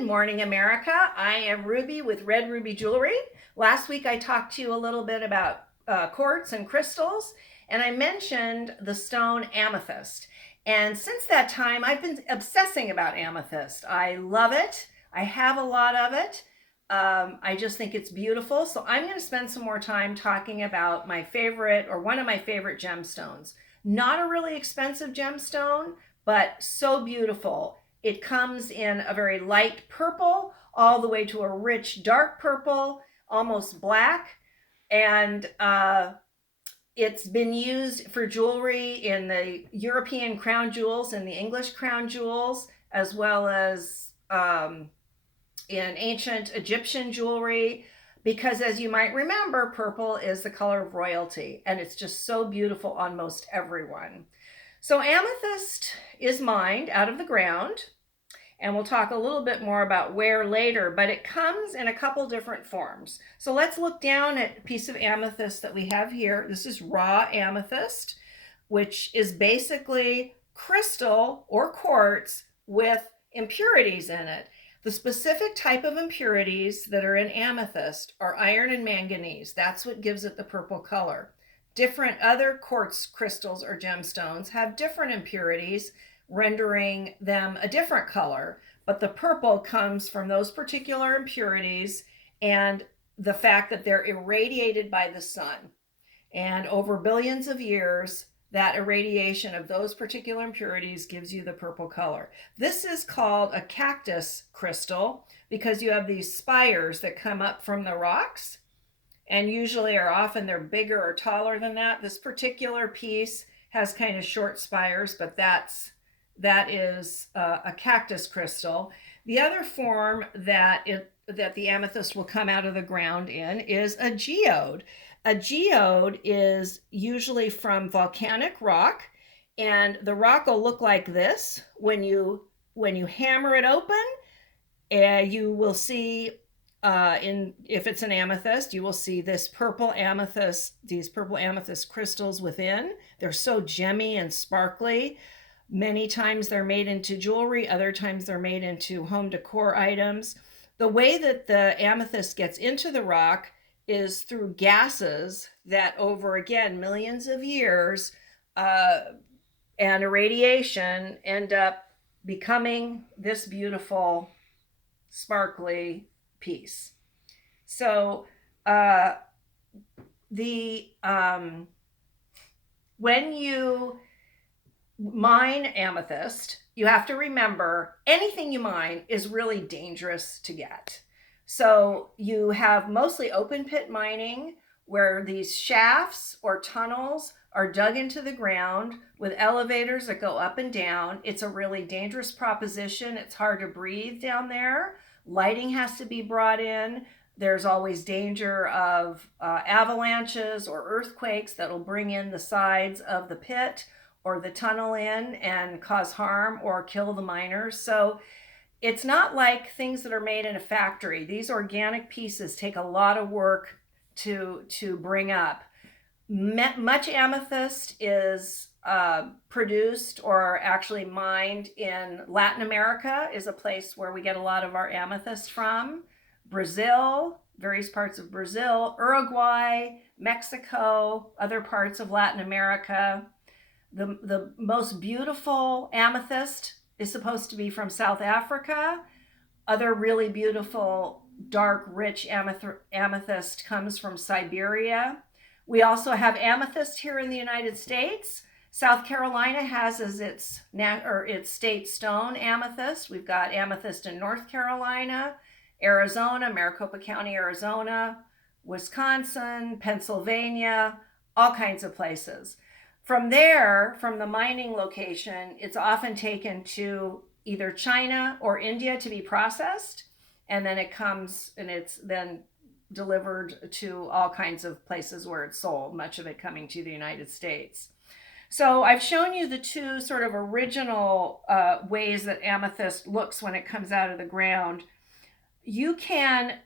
Good morning, America. I am Ruby with Red Ruby Jewelry. Last week I talked to you a little bit about quartz and crystals, and I mentioned the stone amethyst. And since that time, I've been obsessing about amethyst. I love it. I have a lot of it. I just think it's beautiful. So I'm going to spend some more time talking about my favorite or one of my favorite gemstones. Not a really expensive gemstone, but so beautiful. It comes in a very light purple all the way to a rich dark purple, almost black. And it's been used for jewelry in the European crown jewels and the English crown jewels, as well as in ancient Egyptian jewelry. Because as you might remember, purple is the color of royalty, and it's just so beautiful on most everyone. So amethyst is mined out of the ground, and we'll talk a little bit more about where later, but it comes in a couple different forms. So let's look down at a piece of amethyst that we have here. This is raw amethyst, which is basically crystal or quartz with impurities in it. The specific type of impurities that are in amethyst are iron and manganese. That's what gives it the purple color. Different other quartz crystals or gemstones have different impurities, rendering them a different color, but the purple comes from those particular impurities and the fact that they're irradiated by the sun. And over billions of years, that irradiation of those particular impurities gives you the purple color. This is called a cactus crystal because you have these spires that come up from the rocks, and usually or often they're bigger or taller than that. This particular piece has kind of short spires, but that is a cactus crystal. The other form that the amethyst will come out of the ground in is a geode. A geode is usually from volcanic rock, and the rock will look like this. When you hammer it open, you will see if it's an amethyst, you will see these purple amethyst crystals within. They're so gemmy and sparkly. Many times they're made into jewelry, other times they're made into home decor items. The way that the amethyst gets into the rock is through gases that over, again, millions of years and irradiation end up becoming this beautiful, sparkly piece. So when you mine amethyst, you have to remember anything you mine is really dangerous to get. So you have mostly open pit mining where these shafts or tunnels are dug into the ground with elevators that go up and down. It's a really dangerous proposition. It's hard to breathe down there. Lighting has to be brought in. There's always danger of avalanches or earthquakes that'll bring in the sides of the pit or the tunnel in and cause harm or kill the miners. So it's not like things that are made in a factory. These organic pieces take a lot of work to bring up. Much amethyst is produced or actually mined in Latin America, is a place where we get a lot of our amethyst from. Brazil, various parts of Brazil, Uruguay, Mexico, other parts of Latin America. The most beautiful amethyst is supposed to be from South Africa. Other really beautiful, dark, rich amethyst comes from Siberia. We also have amethyst here in the United States. South Carolina has as its state stone amethyst. We've got amethyst in North Carolina, Arizona, Maricopa County, Arizona, Wisconsin, Pennsylvania, all kinds of places. From there, from the mining location, it's often taken to either China or India to be processed, and then it comes and it's then delivered to all kinds of places where it's sold, much of it coming to the United States. So I've shown you the two sort of original ways that amethyst looks when it comes out of the ground. You can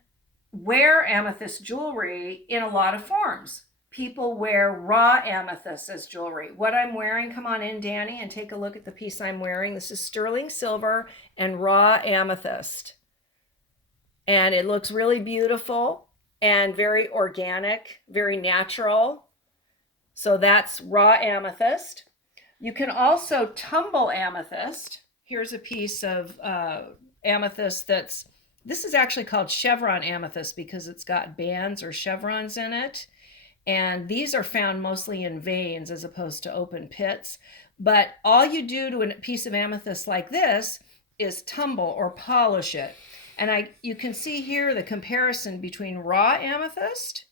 wear amethyst jewelry in a lot of forms. People wear raw amethyst as jewelry. What I'm wearing, come on in, Danny, and take a look at the piece I'm wearing. This is sterling silver and raw amethyst. and it looks really beautiful and very organic, very natural. So that's raw amethyst. You can also tumble amethyst. Here's a piece of amethyst this is actually called chevron amethyst because it's got bands or chevrons in it. And these are found mostly in veins as opposed to open pits. But all you do to a piece of amethyst like this is tumble or polish it. And you can see here the comparison between raw amethyst.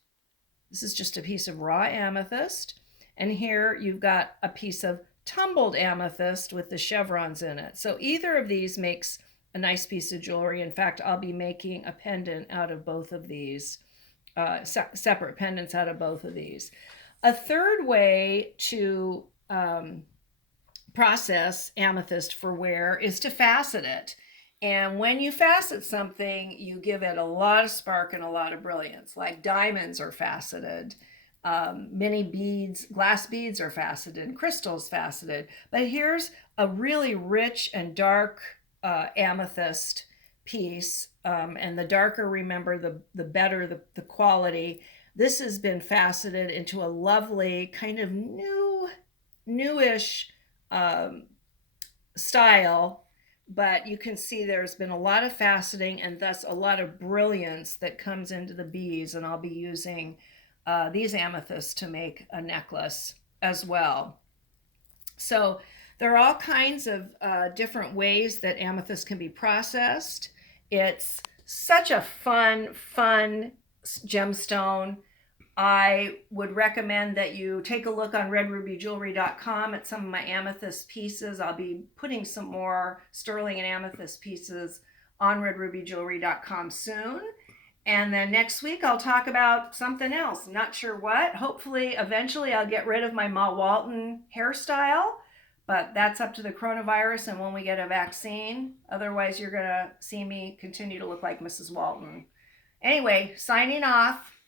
This is just a piece of raw amethyst. And here you've got a piece of tumbled amethyst with the chevrons in it. So either of these makes a nice piece of jewelry. In fact, I'll be making a pendant out of both of these, separate pendants out of both of these. A third way to process amethyst for wear is to facet it. And when you facet something, you give it a lot of spark and a lot of brilliance. Like diamonds are faceted, many beads, glass beads are faceted, crystals faceted. But here's a really rich and dark amethyst piece. And the darker, remember, the better the quality. This has been faceted into a lovely kind of newish style, but you can see there's been a lot of faceting and thus a lot of brilliance that comes into the beads. And I'll be using these amethysts to make a necklace as well. So there are all kinds of different ways that amethyst can be processed. It's such a fun gemstone. I would recommend that you take a look on redrubyjewelry.com at some of my amethyst pieces. I'll be putting some more sterling and amethyst pieces on redrubyjewelry.com soon. And then next week I'll talk about something else. Not sure what. Hopefully, eventually I'll get rid of my Ma Walton hairstyle, but that's up to the coronavirus and when we get a vaccine. Otherwise, you're going to see me continue to look like Mrs. Walton. Anyway, signing off.